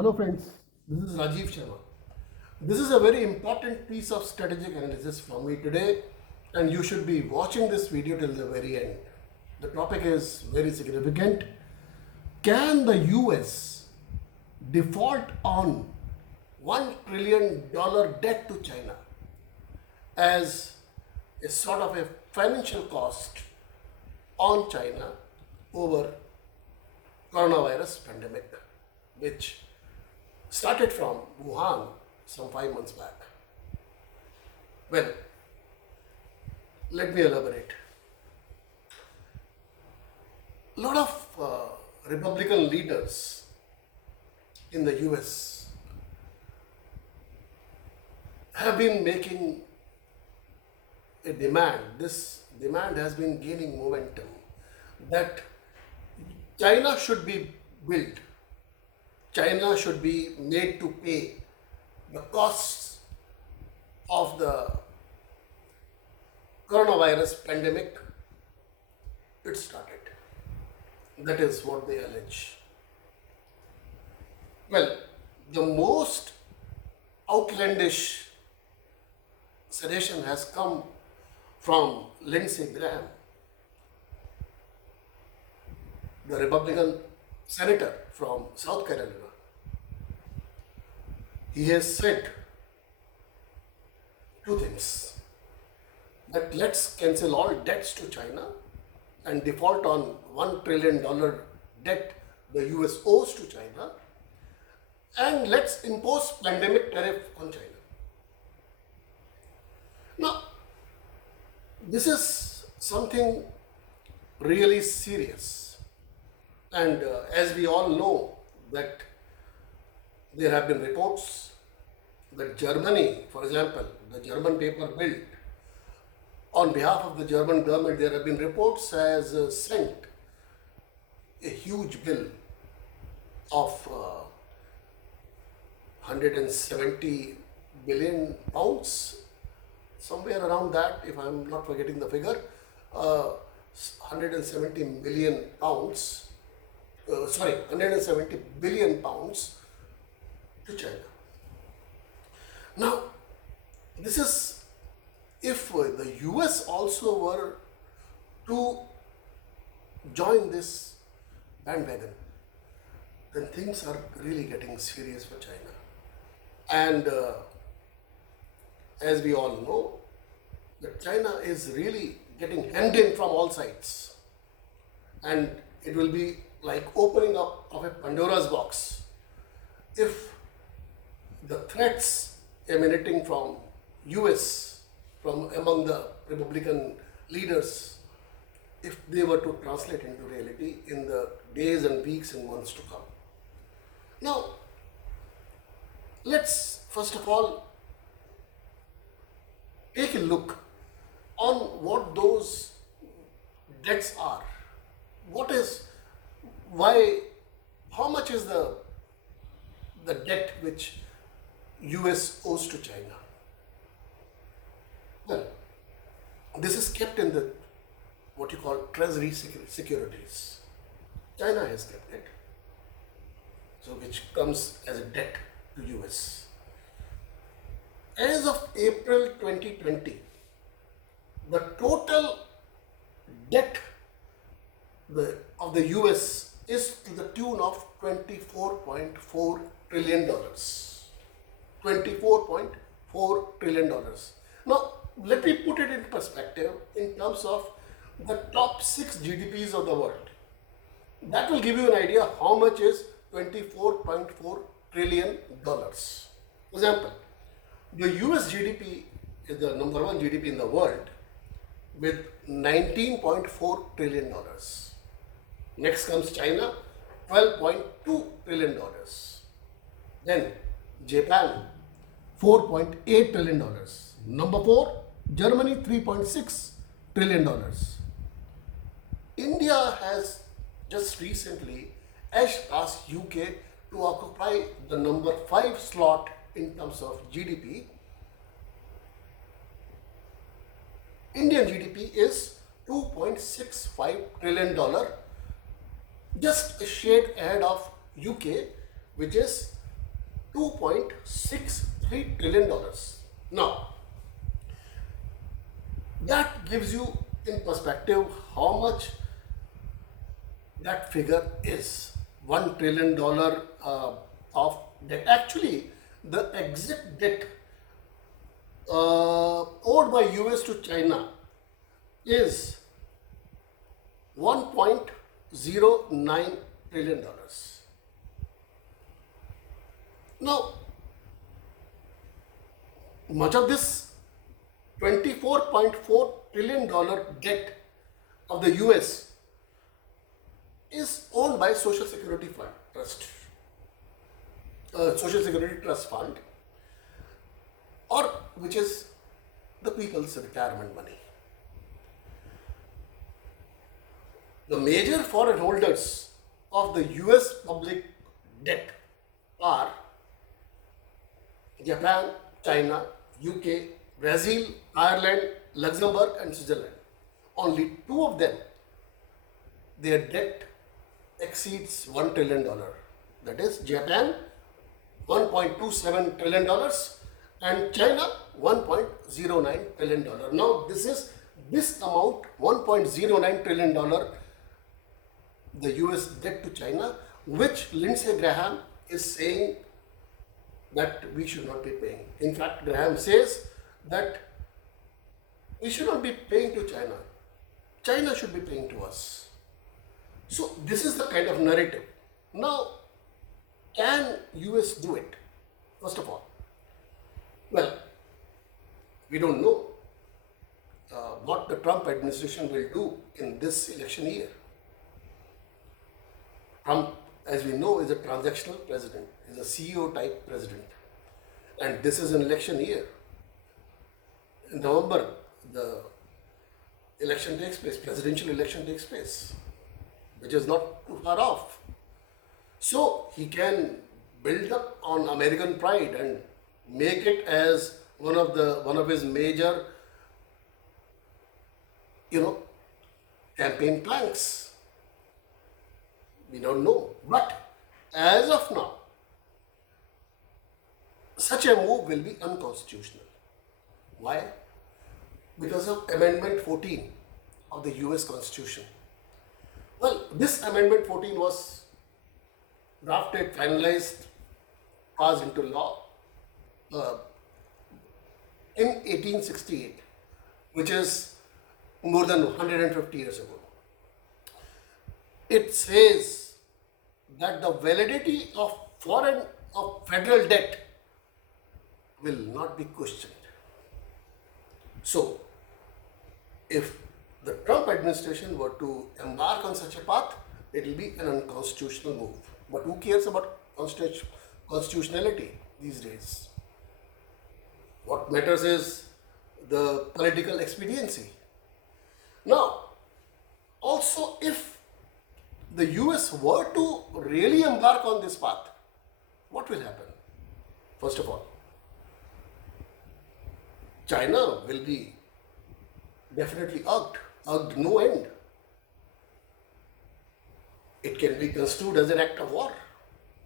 Hello friends, this is Rajiv Sharma. This is a very important piece of strategic analysis from me today, and you should be watching this video till the very end. The topic is very significant. Can the US default on $1 trillion debt to China as a sort of a financial cost on China over coronavirus pandemic, which started from Wuhan some 5 months back? Well, let me elaborate. A lot of Republican leaders in the US have been making a demand. This demand has been gaining momentum that China should be built. China should be made to pay the costs of the coronavirus pandemic it started. That is what they allege. Well, the most outlandish suggestion has come from Lindsey Graham, the Republican senator from South Carolina. He has said two things: that let's cancel all debts to China and default on $1 trillion debt the US owes to China, and let's impose pandemic tariff on China. Now, this is something really serious, and as we all know that there have been reports that Germany, for example, the German paper Bild, on behalf of the German government, there have been reports, has sent a huge bill of 170 billion pounds, somewhere around that, if I'm not forgetting the figure, 170 million pounds, 170 billion pounds to China. Now, this is if the US also were to join this bandwagon, then things are really getting serious for China. And as we all know, that China is really getting hemmed in from all sides, and it will be like opening up of a Pandora's box if the threats emanating from US, from among the Republican leaders, if they were to translate into reality in the days and weeks and months to come. Now, let's first of all take a look on what those debts are. What is, why, how much is the debt which US owes to China? Well, this is kept in the what you call treasury securities. China has kept it, so which comes as a debt to US. As of April 2020, the total debt of the US is to the tune of $24.4 trillion. $24.4 trillion. Now, let me put it in perspective in terms of the top 6 GDPs of the world. That will give you an idea how much is $24.4 trillion. For example, the US GDP is the number 1 GDP in the world with $19.4 trillion. Next comes China, $12.2 trillion. Then Japan, $4.8 trillion. Number 4, Germany, $3.6 trillion. India has just recently edged past UK to occupy the number 5 slot in terms of GDP. Indian GDP is $2.65 trillion, just a shade ahead of UK, which is $2.63 trillion. Now, that gives you in perspective how much that figure is. $1 trillion of debt. Actually, the exit debt owed by US to China is $1.09 trillion. Now, much of this $24.4 trillion debt of the US is owned by Social Security Fund Trust, Social Security Trust Fund, or which is the people's retirement money. The major foreign holders of the US public debt are Japan, China, UK, Brazil, Ireland, Luxembourg, and Switzerland. Only two of them, their debt exceeds $1 trillion. That is Japan, $1.27 trillion, and China, $1.09 trillion. Now, this amount, $1.09 trillion, the US debt to China, which Lindsey Graham is saying that we should not be paying. In fact, Graham says that we should not be paying to China. China should be paying to us. So this is the kind of narrative. Now, can US do it? First of all, well, we don't know what the Trump administration will do in this election year. Trump, as we know, is a transactional president, is a CEO type president. And this is an election year. In November, the election takes place, presidential election takes place, which is not too far off. So he can build up on American pride and make it as one of his major, campaign planks. We don't know. But as of now, such a move will be unconstitutional. Why? Because of Amendment 14 of the US Constitution. Well, this Amendment 14 was drafted, finalized, passed into law in 1868, which is more than 150 years ago. It says that the validity of federal debt will not be questioned. So, if the Trump administration were to embark on such a path, it will be an unconstitutional move. But who cares about constitutionality these days? What matters is the political expediency. Now, also, if the US were to really embark on this path, what will happen? First of all, China will be definitely ugged no end. It can be construed as an act of war.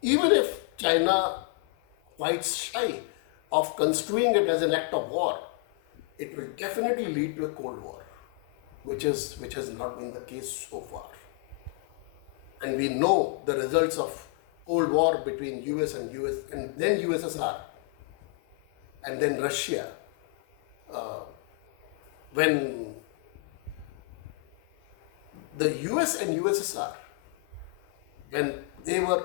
Even if China fights shy of construing it as an act of war, it will definitely lead to a Cold War, which has not been the case so far. And we know the results of Cold War between US and then USSR, and then Russia. When the US and USSR, when they were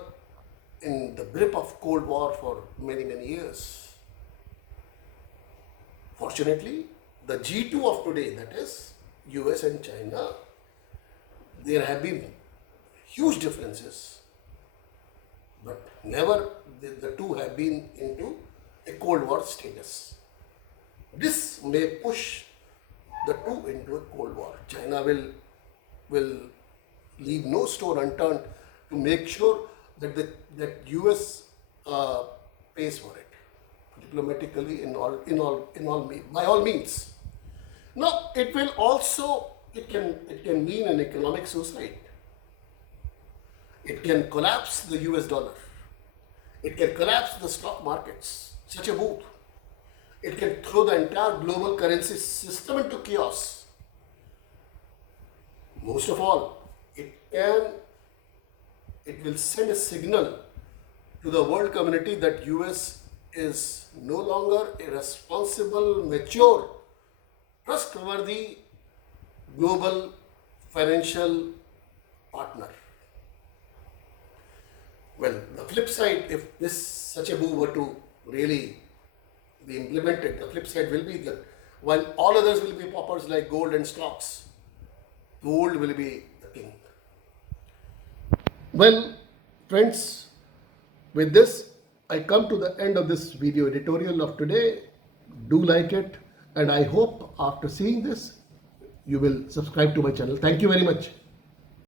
in the grip of Cold War for many, many years, fortunately, the G2 of today, that is US and China, there have been huge differences, but never the two have been into a Cold War status. This may push the two into a Cold War. China will leave no stone unturned to make sure that that US pays for it diplomatically by all means. Now, it will also it can mean an economic suicide. It can collapse the US dollar. It can collapse the stock markets. Such a move. It can throw the entire global currency system into chaos. Most of all, it will send a signal to the world community that US is no longer a responsible, mature, trustworthy global financial partner. Well, the flip side, if this such a move were to really be implemented, the flip side will be that while all others will be poppers like gold and stocks, gold will be the king. Well, friends, with this, I come to the end of this video editorial of today. Do like it, and I hope after seeing this, you will subscribe to my channel. Thank you very much.